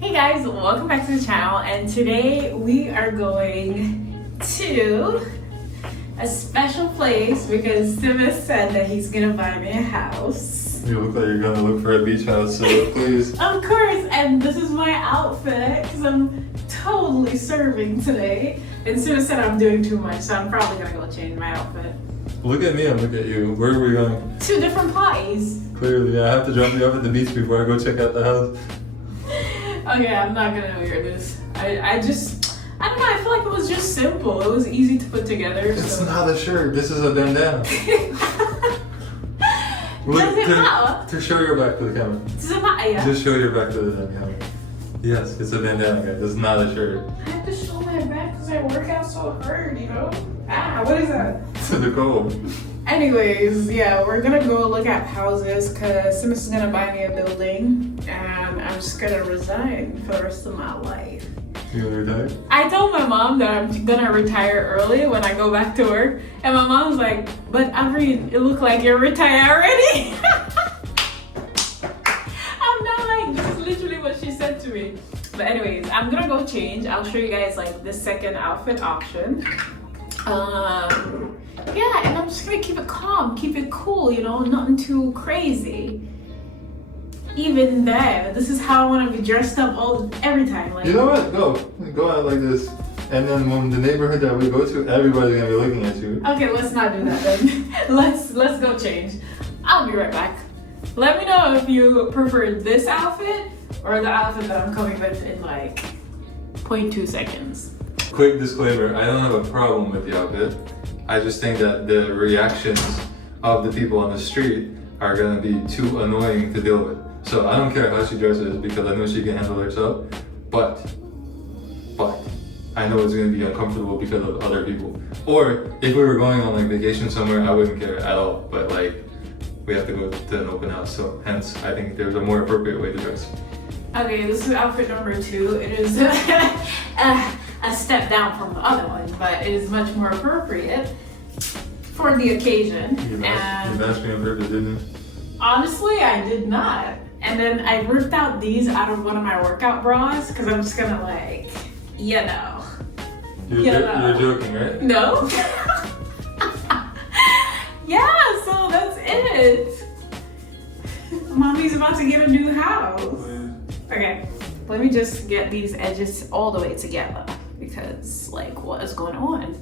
Hey guys, welcome back to the channel, and today we are going to a special place because Simas said that he's gonna buy me a house. You look like you're gonna look for a beach house, so please. Of course, and this is my outfit because I'm totally serving today. And Simas said I'm doing too much, so I'm probably gonna go change my outfit. Look at me and look at you. Where are we going? Two different parties. Clearly, I have to drop you off at the beach before I go check out the house. Okay, I'm not gonna wear this. I don't know, I feel like it was just simple. It was easy to put together. It's not a shirt, this is a bandana. Does it matter? To show your back to the camera. Does it matter? Yeah. Just show your back to the camera. Yes, it's a bandana, guys. It's not a shirt. I have to show my back because I work out so hard, you know? Ah, what is that? To the goal. Anyways, yeah, we're gonna go look at houses because Simas is gonna buy me a building and I'm just gonna resign for the rest of my life. You gonna retire? I told my mom that I'm gonna retire early when I go back to work, and my mom's like, but Avreen, it look like you're retired already. I'm not like, this is literally what she said to me. But anyways, I'm gonna go change. I'll show you guys like the second outfit option. Yeah, and I'm just gonna keep it calm, keep it cool, you know, nothing too crazy. Even there, this is how I want to be dressed up every time. Like, you know what? Go out like this. And then when the neighborhood that we go to, everybody's gonna be looking at you. okay, let's not do that then. let's go change. I'll be right back. Let me know if you prefer this outfit or the outfit that I'm coming with in like 0.2 seconds. Quick disclaimer, I don't have a problem with the outfit. I just think that the reactions of the people on the street are gonna be too annoying to deal with. So I don't care how she dresses because I know she can handle herself, but I know it's gonna be uncomfortable because of other people. Or if we were going on like vacation somewhere, I wouldn't care at all, but like we have to go to an open house, so hence I think there's a more appropriate way to dress. Okay, this is outfit number 2. It is a step down from the other one, but it is much more appropriate for the occasion. You asked me on purpose, didn't you? Honestly, I did not. And then I ripped out these out of one of my workout bras because I'm just gonna like, you know. You're joking, right? No. Yeah, so that's it. Mommy's about to get a new house. Okay, let me just get these edges all the way together because like what is going on?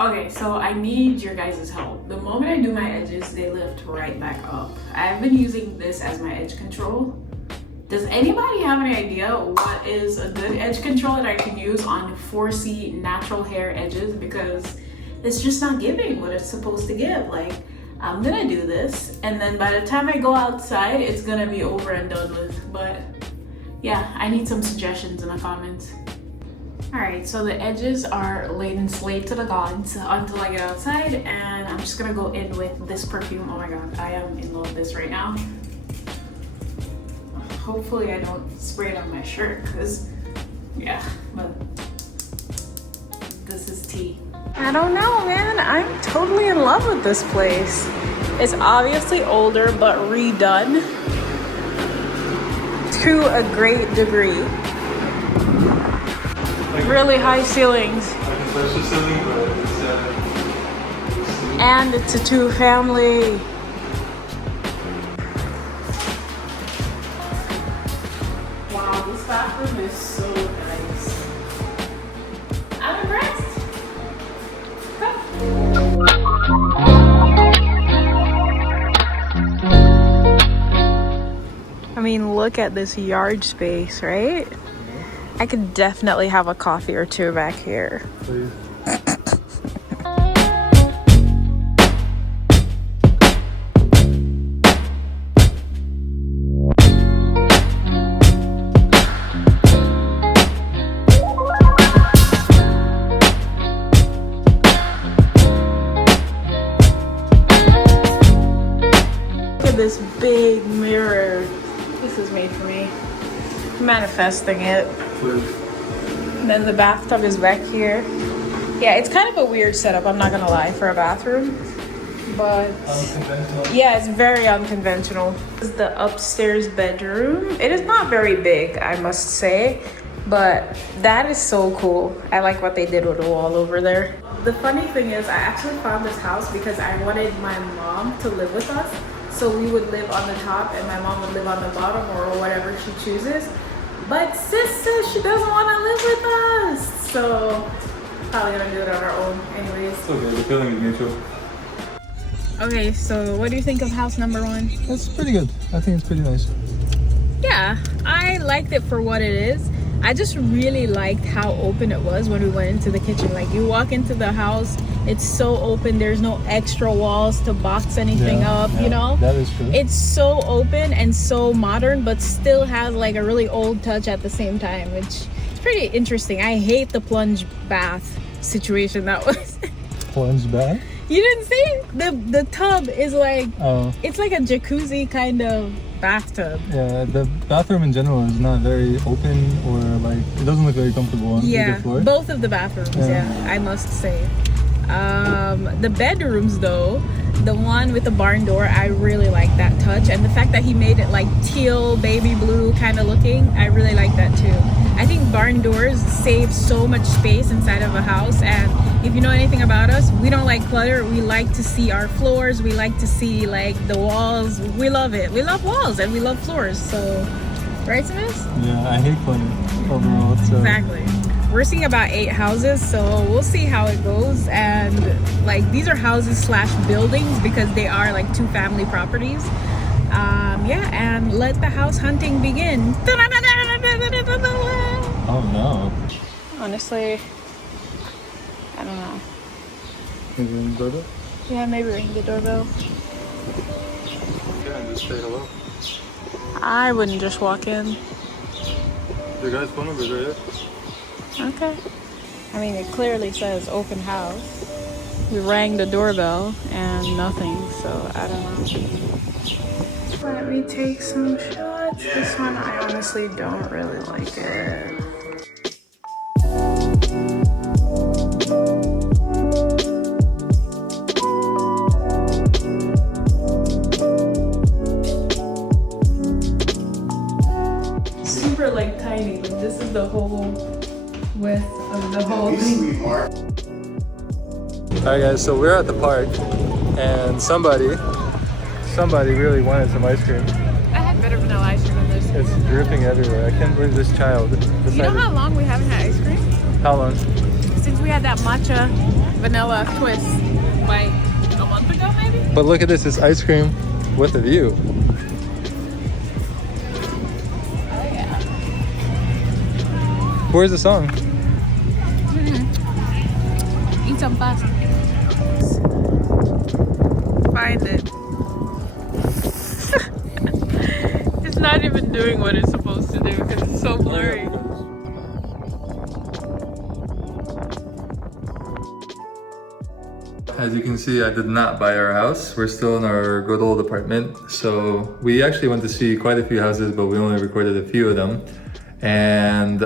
Okay, so I need your guys' help. The moment I do my edges, they lift right back up. I've been using this as my edge control. Does anybody have any idea what is a good edge control that I can use on 4C natural hair edges? Because it's just not giving what it's supposed to give. Like, I'm gonna do this, and then by the time I go outside, it's gonna be over and done with. But yeah, I need some suggestions in the comments. Alright, so the edges are laid and slayed to the gods until I get outside, and I'm just gonna go in with this perfume. Oh my god, I am in love with this right now. Hopefully I don't spray it on my shirt, because, yeah, but this is tea. I don't know, man. I'm totally in love with this place. It's obviously older, but redone to a great degree. Really high ceilings. And it's a 2-family. Wow, this bathroom is so nice. I'm impressed. I mean, look at this yard space, right? I could definitely have a coffee or two back here. Please. Look at this big mirror. This is made for me. Manifesting it. And then the bathtub is back here. Yeah, it's kind of a weird setup, I'm not gonna lie, for a bathroom. but Unconventional. yeah, it's very unconventional. This is the upstairs bedroom. It is not very big, I must say, but that is so cool. I like what they did with the wall over there. The funny thing is, I actually found this house because I wanted my mom to live with us. So we would live on the top and my mom would live on the bottom or whatever she chooses. But sis says she doesn't want to live with us. So probably gonna do it on our own anyways. It's okay, the feeling is mutual. Okay, so what do you think of house number 1? It's pretty good. I think it's pretty nice. Yeah, I liked it for what it is. I just really liked how open it was when we went into the kitchen. Like, you walk into the house, it's so open. There's no extra walls to box anything up, you know? That is true. It's so open and so modern, but still has like a really old touch at the same time, which is pretty interesting. I hate the plunge bath situation that was. Plunge bath? You didn't see? The tub is like, Oh. it's like a jacuzzi kind of bathtub. Yeah, the bathroom in general is not very open, or like it doesn't look very comfortable on either floor. Both of the bathrooms, yeah, I must say. The bedrooms though, the one with the barn door, I really like that touch, and the fact that he made it like teal baby blue kind of looking, I really like that too. I think barn doors save so much space inside of a house, and if you know anything about us, we don't like clutter. We like to see our floors, we like to see like the walls. We love it. We love walls and we love floors. So right, Simus? Yeah, I hate clutter overall. So. Exactly. We're seeing about 8 houses, so we'll see how it goes. And like, these are houses / buildings because they are like 2 family properties. Yeah, and let the house hunting begin. Oh no. Honestly, I don't know. Maybe ring the doorbell? Yeah, maybe ring the doorbell. Okay, and just say hello. I wouldn't just walk in. The guy's phone number is right here. Okay. I mean, it clearly says open house. We rang the doorbell and nothing, so I don't know. Let me take some shots. This one, I honestly don't really like it. Super like tiny, like this is the whole width of the whole thing. Alright guys, so we're at the park and somebody really wanted some ice cream. I had better vanilla ice cream than this. It's dripping everywhere. I can't believe this child decided. You know how long we haven't had ice cream? How long? Since we had that matcha vanilla twist, like a month ago maybe? But look at this, it's ice cream with a view. Oh yeah. Where's the song? Eat some pasta. Find it. It's not even doing what it's supposed to do because it's so blurry. As you can see, I did not buy our house. We're still in our good old apartment. So we actually went to see quite a few houses, but we only recorded a few of them. And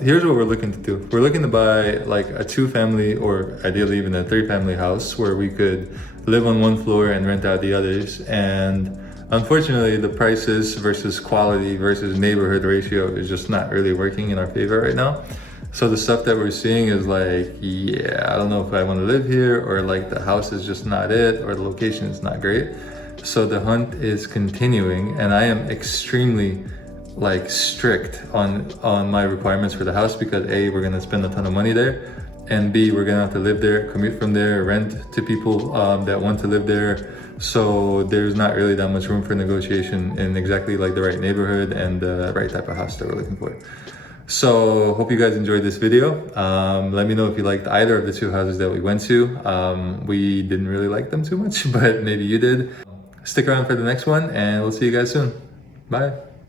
here's what we're looking to do. We're looking to buy like a 2-family or ideally even a 3-family house where we could live on one floor and rent out the others. And unfortunately, the prices versus quality versus neighborhood ratio is just not really working in our favor right now. So the stuff that we're seeing is like, yeah, I don't know if I want to live here, or like the house is just not it, or the location is not great. So the hunt is continuing, and I am extremely like strict on my requirements for the house because A, we're gonna spend a ton of money there, and B, we're gonna have to live there, commute from there, rent to people that want to live there. So there's not really that much room for negotiation in exactly like the right neighborhood and the right type of house that we're looking for. So hope you guys enjoyed this video. Let me know if you liked either of the 2 houses that we went to. We didn't really like them too much, but maybe you did. Stick around for the next one and we'll see you guys soon. Bye.